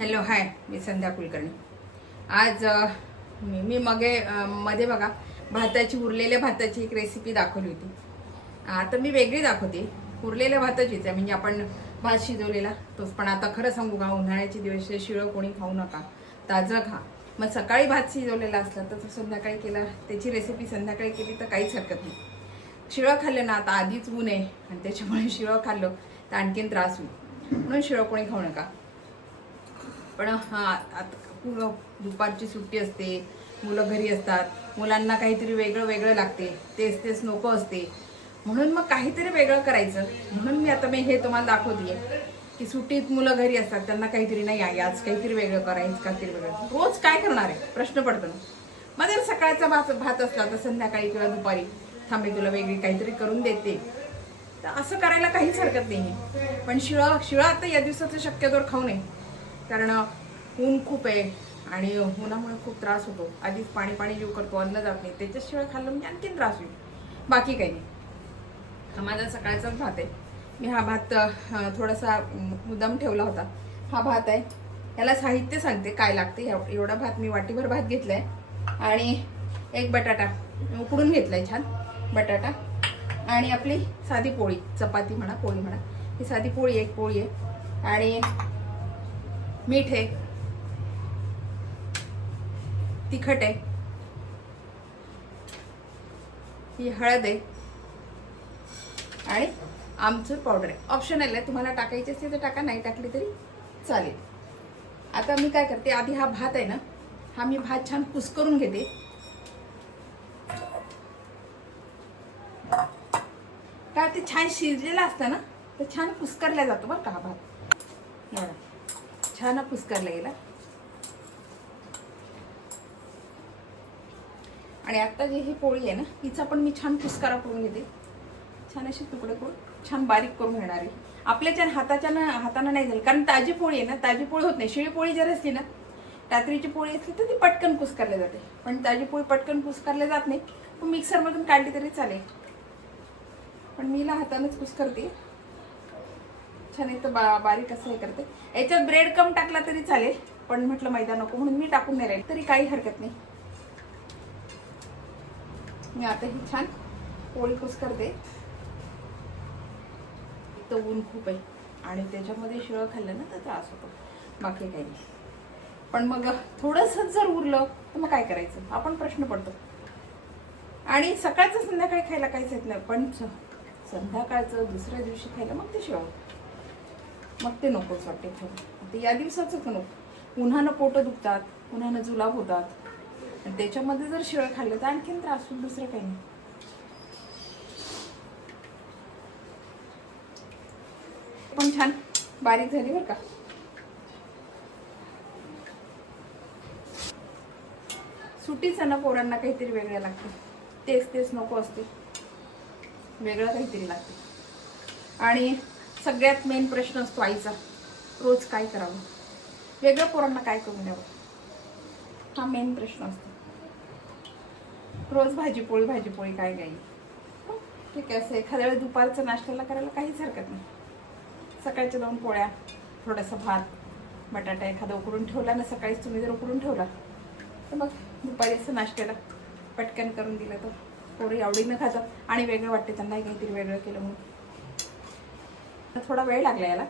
Hello hi, मी संध्या कुलकर्णी. आज मी मध्ये बघा उरलेल्या भाताची एक रेसिपी दाखवली होती. आता मी वेगळी दाखवते. उरलेल्या भाताचीच आहे, म्हणजे आपण भात शिजवलेला तोच. पण आता खरं सांगू का, उन्हाळ्याचे दिवस शिळं कोणी खाऊ नका, ताजं खा. मग सकाळी भात शिजवलेला असला तर संध्याकाळी केला, त्याची रेसिपी संध्याकाळी केली तर काहीच हरकत नाही. शिळं खाल्लं ना, आता आधीच ऊन आहे आणि त्याच्यामुळे शिळं खाल्लं तर आणखीन त्रास होईल, म्हणून शिळं कोणी खाऊ नका. पण आता दुपारची सुट्टी असते, मुलं घरी असतात, मुलांना काहीतरी वेगळं वेगळं लागते, तेच तेच नको असते, म्हणून मग काहीतरी वेगळं करायचं. म्हणून मी हे तुम्हाला दाखवते की सुट्टीत मुलं घरी असतात, त्यांना काहीतरी नाही आहे आज काहीतरी वेगळं करायचं, काहीतरी वेगळं. रोज काय करणार आहे प्रश्न पडतो ना. मग जर सकाळचा भात असला तर संध्याकाळी किंवा दुपारी थांबे तुला वेगळी काहीतरी करून देते, तर असं करायला काहीच हरकत नाही. पण शिळं आता या दिवसाचं शक्यतोवर खाऊ नये, कारण ऊन खूप आहे आणि उन्हामुळे खूप त्रास होतो. आधीच पाणी जीव करतो, अन्न जात नाही, त्याच्याशिवाय खाल्लं म्हणजे आणखीन त्रास होईल, बाकी काही नाही. हा माझा सकाळचाच भात आहे. मी हा भात थोडासा मुद्दाम ठेवला होता. हा भात आहे, याला साहित्य सांगते काय लागते. एवढा भात मी वाटीभर भात घेतलाय आणि एक बटाटा उकडून घेतलाय, छान बटाटा, आणि आपली साधी पोळी, चपाती म्हणा पोळी म्हणा, ही साधी पोळी एक पोळी आहे, आणि मीठ आहे, तिखट आहे, ही हळद आहे, आणि आमचूर पावडर आहे. ऑप्शनल आहे, तुम्हाला टाकायची असते तर टाका, नाही टाकली तरी चालेल. आता मी काय करते, आधी हा भात आहे ना, हा मी भात छान कुस्करून घेते. का ते छान शिजलेला असतं ना, तर छान कुस्करला जातो बरं का हा भात. छान कुस्करला गेला. आणि आता जी ही पोळी आहे ना, हिचा पण मी छान कुस्कारा करून घेते. छान असे तुकडे करून छान बारीक करून घेणार आहे. आपल्या छान हाताने नाही झालं, कारण ताजी पोळी आहे ना, ताजी पोळी होत नाही. शिळी पोळी जर असली ना, रात्रीची पोळी असली तर ती पटकन कुस्करल्या जाते, पण ताजी पोळी पटकन कुस्करल्या जात नाही. पण मिक्सरमधून काढली तरी चालेल, पण मी हातानेच कुस्करते. छान एक तर बारीक असं हे करते. याच्यात ब्रेड कम टाकला तरी चालेल, पण म्हटलं मैदा नको म्हणून मी टाकून नाही राहील, तरी काही हरकत नाही. मी आता ही छान पोळी कुस्करते. तर ऊन खूप आहे आणि त्याच्यामध्ये शिळं खाल्लं ना तर त्रास होतो, बाकी काही नाही. पण मग थोडंसं जर उरलं तर मग काय करायचं, आपण प्रश्न पडतो. आणि सकाळचं संध्याकाळी खायला काहीच येत नाही, पण संध्याकाळचं दुसऱ्या दिवशी खायला मग ते शिळं, मग ते नकोच वाटते. ते या दिवसाचं तर नको. उन्हानं पोटं दुखतात, उन्हानं जुलाब होतात, आणि त्याच्यामध्ये जर शिळं खाल्लं तर आणखीन त्रास होईल, दुसरं काही नाही. पण छान बारीक झाली बरं का. सुट्टीच ना, पोरांना काहीतरी वेगळं लागते, तेच नको असते, वेगळं काहीतरी लागते. आणि सगळ्यात मेन प्रश्न असतो आईचा, रोज काय करावं, वेगळं पोरांना काय करून द्यावं, हा मेन प्रश्न असतो. रोज भाजीपोळी काय घ्यायची. ठीक आहे, असं एखाद्या वेळेस दुपारचं नाश्त्याला करायला काहीच हरकत नाही. सकाळच्या 2 पोळ्या, थोडासा भात, बटाटा एखादा उकडून ठेवला ना, सकाळीच तुम्ही जर उकडून ठेवला तर मग दुपारी असं नाश्त्याला पटकन करून दिलं तर पोरं आवडीनं खातात आणि वेगळं वाटते त्यांनाही, काहीतरी वेगळं केलं म्हणून. थोडा वेळ लागला याला,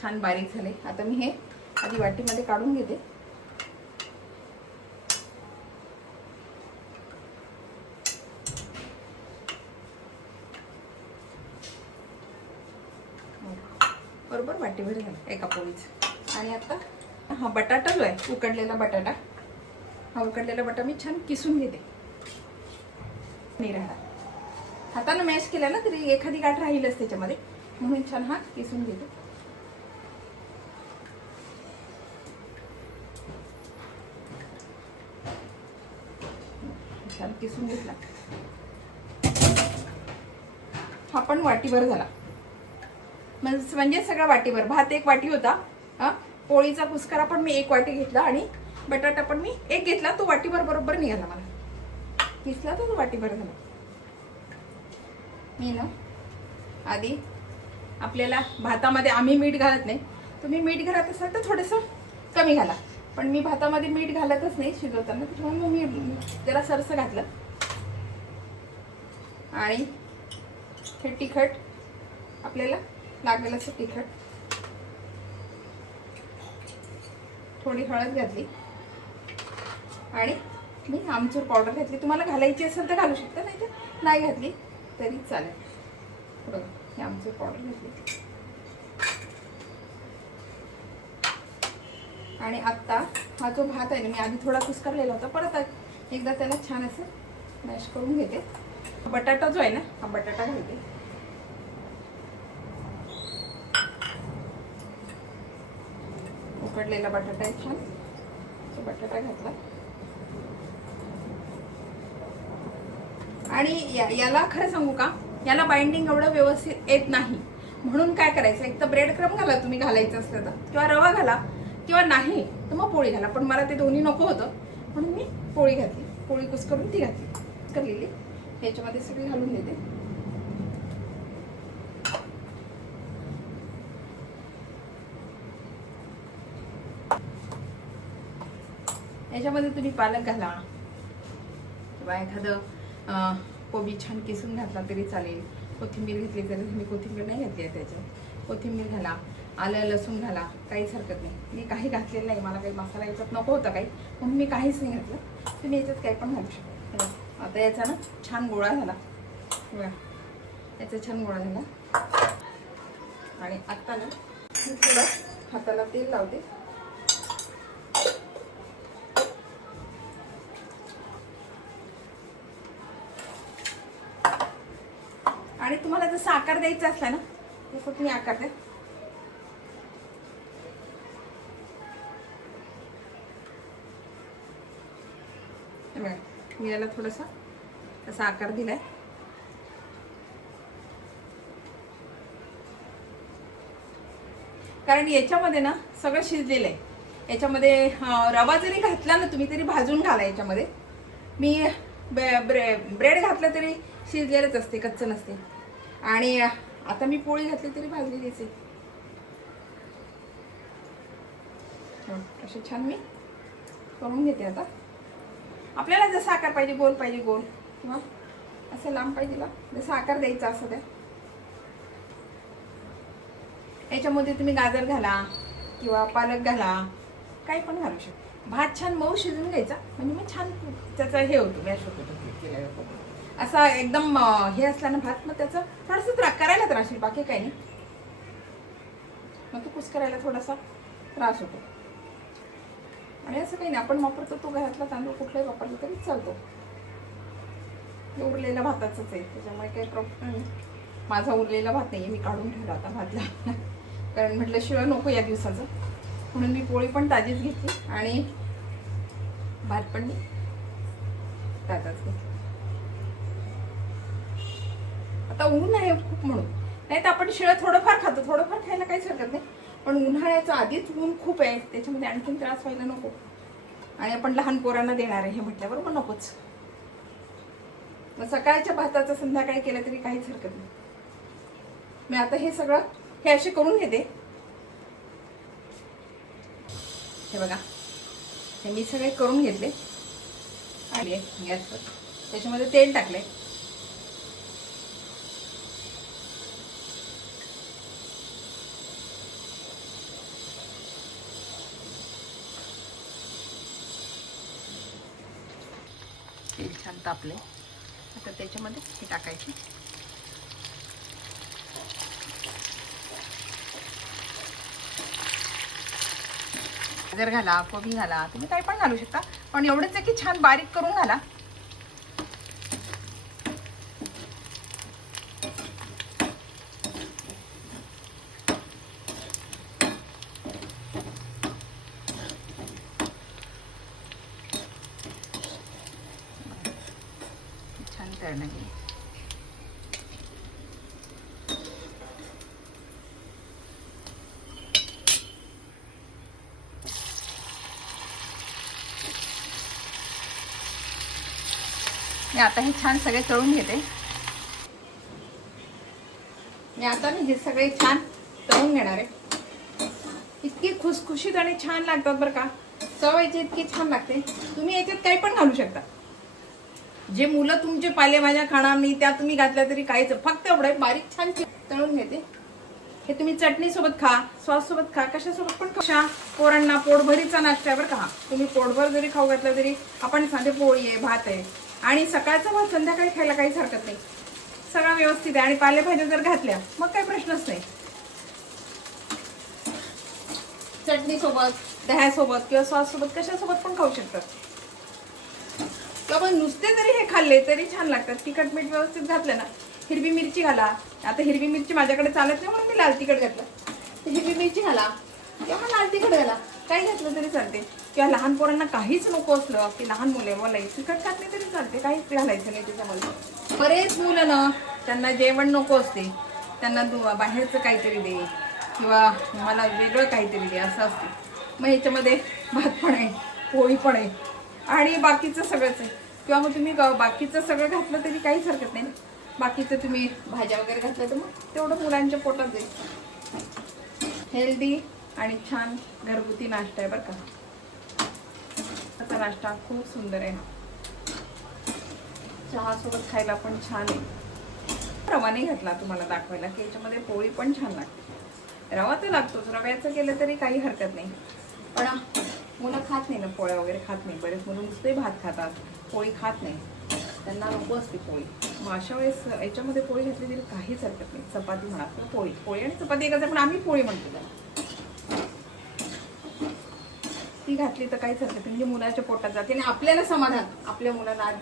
छान बारीक झाले. आता मी हे आधी वाटीमध्ये काढून घेते. बरोबर वाटीभर झालं एका पोळीचं. आणि आता हा बटाटा जो आहे, उकडलेला बटाटा मी छान किसून घेते. नाही राहणार, हातानं मॅश केला ना तरी एखादी गाठ राहीलच त्याच्यामध्ये, म्हणून छान हा किसून घेते. छान किसून घेतला. हा पण वाटीभर झाला, म्हणजे सगळा वाटीभर. भात 1 वाटी होता, पोळीचा कुस्करा पण मी 1 वाटी घेतला, आणि बटाटा पण मी 1 घेतला, तो वाटीभर बरोबर निघाला. मला किसला तर तो वाटीभर झाला. मी ना आधी आपल्याला भातामध्ये आम्ही मीठ घालत नाही, तुम्ही मीठ घालत असाल तर थोडंसं कमी घाला. पण मी भातामध्ये मीठ घालतच नाही शिजवताना, त्याच्यामुळे मी जरा सरसं घातलं. आणि हे तिखट आपल्याला लागेल असं तिखट, थोडी हळद घातली आणि मी आमचूर पावडर घातली. तुम्हाला घालायची असेल तर घालू शकता, नाही तर नाही घातली तरी चालेल. बघा हे आमचूर पावडर घातली. आणि आत्ता हा जो भात आहे ना, मी आधी थोडा कुस्करलेला होता, परत एकदा त्याला छान असं मॅश करून घेते. बटाटा जो आहे ना, हा बटाटा घालते. उकडलेला बटाटा आहे छान, तो बटाटा घातला. आणि याला खरं सांगू का, याला बाइंडिंग एवढं व्यवस्थित येत नाही. म्हणून काय करायचं, एक तर ब्रेड क्रम घाला तुम्ही घालायचं असलं तर, किंवा रवा घाला, किंवा नाही तर मग पोळी घाला. पण मला ते दोन्ही नको होतं म्हणून मी पोळी घातली. पोळी कुस्करून ती घातली, कुस्करलेली ह्याच्यामध्ये सगळी घालून देते. याच्यामध्ये तुम्ही पालक घाला किंवा एखादं कोबी छान किसून घातला तरी चालेल. कोथिंबीर घेतली तरी, मी कोथिंबीर नाही घातली आहे त्याच्यात, कोथिंबीर घाला. आलं लसूण घाला, काहीच हरकत नाही. मी काही घातलेलं नाही, मला काही मसाला याच्यात नको होता काही, म्हणून मी काहीच नाही घातलं. तुम्ही याच्यात काही पण घालू शकता. आता याचा ना छान गोळा झाला बघा, याचा छान गोळा झाला. आणि आत्ता ना मी थोडं हाताला तेल लावते. आणि तुम्हाला जसं आकार द्यायचा असला ना तसं तुम्ही आकार द्या. मी याला थोडासा असा आकार दिलाय. कारण याच्यामध्ये ना सगळं शिजलेलं आहे. याच्यामध्ये रवा जरी घातला ना तुम्ही तरी भाजून घाला याच्यामध्ये. मी ब्रेड घातलं तरी शिजलेलंच असते, कच्चं नसते. आणि आता मी पोळी घातली तरी भाजलेलीच आहे. असे छान मी करून घेते. आता आपल्याला जसा आकार पाहिजे, गोल पाहिजे गोल, किंवा असं लांब पाहिजे, जसा आकार द्यायचा असं द्या. याच्यामध्ये तुम्ही गाजर घाला किंवा पालक घाला, काही पण घालू शकता. भात छान मऊ शिजून घ्यायचा, म्हणजे मग छान त्याचा हे होतो, मॅश होतो. असा एकदम हे असला ना भात, मग त्याचा थोडासा करायला त्रास होईल, बाकी काही नाही. मग तो कुस्करायला थोडासा त्रास होतो. आणि असं काही नाही, आपण वापरतो तो घरातला तांदूळ कुठलाही वापरला तरी चालतो. उरलेला भाताचंच आहे, त्याच्यामुळे काही प्रॉब्लेम नाही. माझा उरलेला भात नाही, मी काढून ठेवला आता भातला, कारण म्हटलं शिवाय नको या दिवसाचं. म्हणून मी पोळी पण ताजीच घेतली आणि भात पण मी ताजाच घेतला. आता ऊन आहे खूप म्हणून, नाही तर आपण शिळं थोडंफार खातो, थोडंफार खायला काहीच हरकत नाही. पण उन्हाळ्याचं आधीच ऊन खूप आहे, त्याच्यामध्ये आणखीन त्रास व्हायला नको. आणि आपण लहान पोरांना देणार आहे हे म्हटल्यावर मग नकोच. मग सकाळच्या भाताचं संध्याकाळी केलं तरी काहीच हरकत नाही. मी आता हे सगळं हे असे करून घेते. हे बघा, हे मी सगळे करून घेतले. आणि गॅसवर त्याच्यामध्ये तेल टाकले. तेल छान तापले, आता त्याच्यामध्ये हे टाकायचे. गाजर घाला, कोबी घाला, तुम्ही काही पण घालू शकता, पण एवढंच आहे की छान बारीक करून घाला. छान तळणं घे. मी आता हे छान सगळे तळून घेते. मी आता हे सगळे छान तळून घेणार आहे. इतकी खुसखुशीत आणि छान लागतात बरं का. चव याची इतकी छान लागते. तुम्ही याच्यात काही पण घालू शकता. जे मुलं तुमचे पालेभाज्या खाणार नाही त्या तुम्ही घातल्या तरी काहीच, फक्त एवढं बारीक छान तळून घेते. हे तुम्ही चटणी सोबत खा, सॉस सोबत खा, कशासोबत पण खा. पोरांना पोटभरीचा नाश्ता आहे बरं का. तुम्ही पोटभर जरी खाऊ घातला तरी, आपण साधे पोळी आहे, भात आहे आणि सकाळचा भात संध्याकाळी खायला काहीच हरकत नाही. सगळं व्यवस्थित आहे आणि पालेभाज्या जर घातल्या मग काही प्रश्नच नाही. चटणी सोबत, दह्यासोबत किंवा सॉस सोबत कशासोबत पण खाऊ शकतात. किंवा नुसते जरी हे खाल्ले तरी छान लागतात. तिखट मीठ व्यवस्थित घातलं ना, हिरवी मिरची घाला. आता हिरवी मिरची माझ्याकडे चालत नाही म्हणून मी लाल तिखट घातलं. हिरवी मिरची घाला किंवा लाल तिखट घाला, काही घातलं तरी चालते. किंवा लहान पोरांना काहीच नको असलं की लहान मुले मला तिखट घातले तरी चालते, काहीच घालायचं नाही त्याच्यामध्ये. बरेच मुलं ना त्यांना जेवण नको असते, त्यांना बाहेरचं काहीतरी दे किंवा मला वेगळं काहीतरी दे असं असते. मग ह्याच्यामध्ये भात पण आहे, पोळी पण आहे आणि बाकीचं सगळंच आहे. किंवा मग तुम्ही बाकीचं सगळं घातलं तरी काहीच हरकत नाही. बाकीचं तुम्ही भाज्या वगैरे घातल्या तर मग तेवढं मुलांच्या पोटात जाईल. हेल्दी आणि छान घरगुती नाश्ता आहे बरं का. असा नाश्ता खूप सुंदर आहे. चहासोबत खायला पण छान आहे. रवा नाही घातला तुम्हाला दाखवायला की याच्यामध्ये पोळी पण छान लागते. रवा तर लागतोच, रव्याचं केलं तरी काही हरकत नाही. पण मुलं खात नाही ना पोळ्या वगैरे, खात नाही. बरेच मुलं नुसते भात खातात, पोळी खात नाही, त्यांना नको असते पोळी. मग अशा वेळेस याच्यामध्ये पोळी घातली तरी काहीच हरकत नाही. चपाती म्हणा किंवा पोळी, पोळी आणि चपाती एकच आहे पण आम्ही पोळी म्हणतो त्याला. ती घातली तर काहीच हरकत नाही, म्हणजे मुलाच्या पोटात जाते आणि आपल्याला समाधान. आपल्या मुलांना आज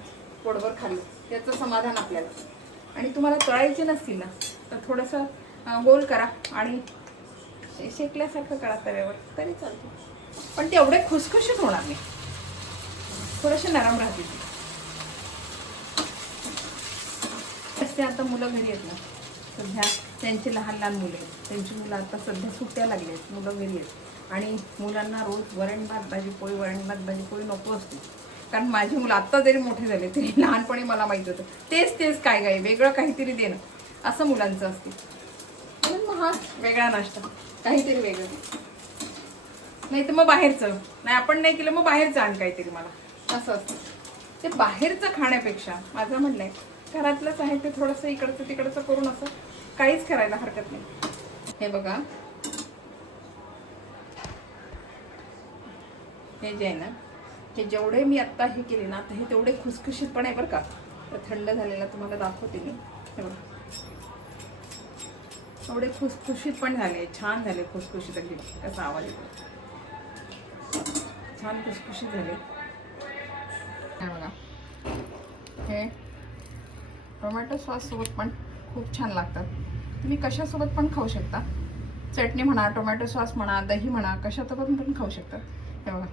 पोटभर खाल्लं त्याचं समाधान आपल्याला. आणि तुम्हाला तळायचे नसतील ना तर थोडंसं गोल करा आणि शेकल्यासारखं करा तव्यावर तरी चालतं. पण ते एवढे खुसखुशीत होणार नाही, थोडेसे नरम राहतील. ते आता मुलं घरी आहेत ना सध्या, त्यांची लहान लहान मुलं आहेत, त्यांची मुलं आता सध्या सुट्ट्या लागल्या आहेत, मुलं घरी आहेत आणि मुलांना रोज वरण भात भाजी पोळी, वरण भात भाजी पोळी नको असते. कारण माझी मुलं आत्ता जरी मोठे झाले तरी लहानपणी मला माहित होतं तेच तेच काय काय वेगळं काहीतरी देणं असं मुलांचं असते. म्हणून मग हा वेगळा नाश्ता, काहीतरी वेगळं. नाही तर मग बाहेरचं नाही, आपण नाही केलं मग बाहेरचं आण काहीतरी, मला असं असतं. ते बाहेरचं खाण्यापेक्षा माझं म्हणणं आहे घरातलंच आहे ते थोडंसं इकडचं तिकडचं करून असं काहीच करायला हरकत नाही. हे बघा, हे जे आहे ना, हे जेवढे मी आत्ता हे केले ना आता हे तेवढे खुसखुशीत पण आहे बरं का. तर थंड झालेला तुम्हाला दाखवते मी. हे बघा, एवढे खुसखुशीत पण झाले, छान झाले खुसखुशीत. अगदी कसा आवाज येतो, छान खुसखुशीत झाले. हे बघा, हे टोमॅटो सॉस सोबत पण खूप छान लागतात. तुम्ही कशासोबत पण खाऊ शकता. चटणी म्हणा, टोमॅटो सॉस म्हणा, दही म्हणा, कशासोबत पण खाऊ शकता. हे बघा,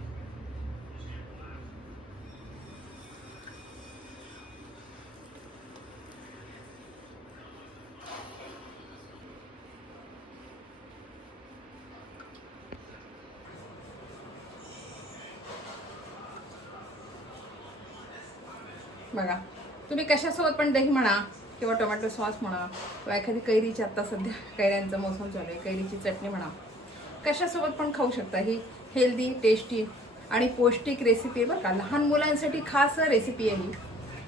बघा तुम्ही कशासोबत पण, दही म्हणा किंवा टोमॅटो सॉस म्हणा किंवा एखादी कैरीची, आत्ता सध्या कैऱ्यांचा मोसम चालू आहे, कैरीची चटणी म्हणा, कशासोबत पण खाऊ शकता. ही हेल्दी, टेस्टी आणि पौष्टिक रेसिपी आहे बरं का. लहान मुलांसाठी खास रेसिपी आहे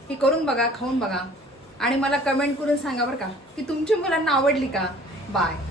ही करून बघा, खाऊन बघा आणि मला कमेंट करून सांगा बरं का की तुमच्या मुलांना आवडली का. बाय.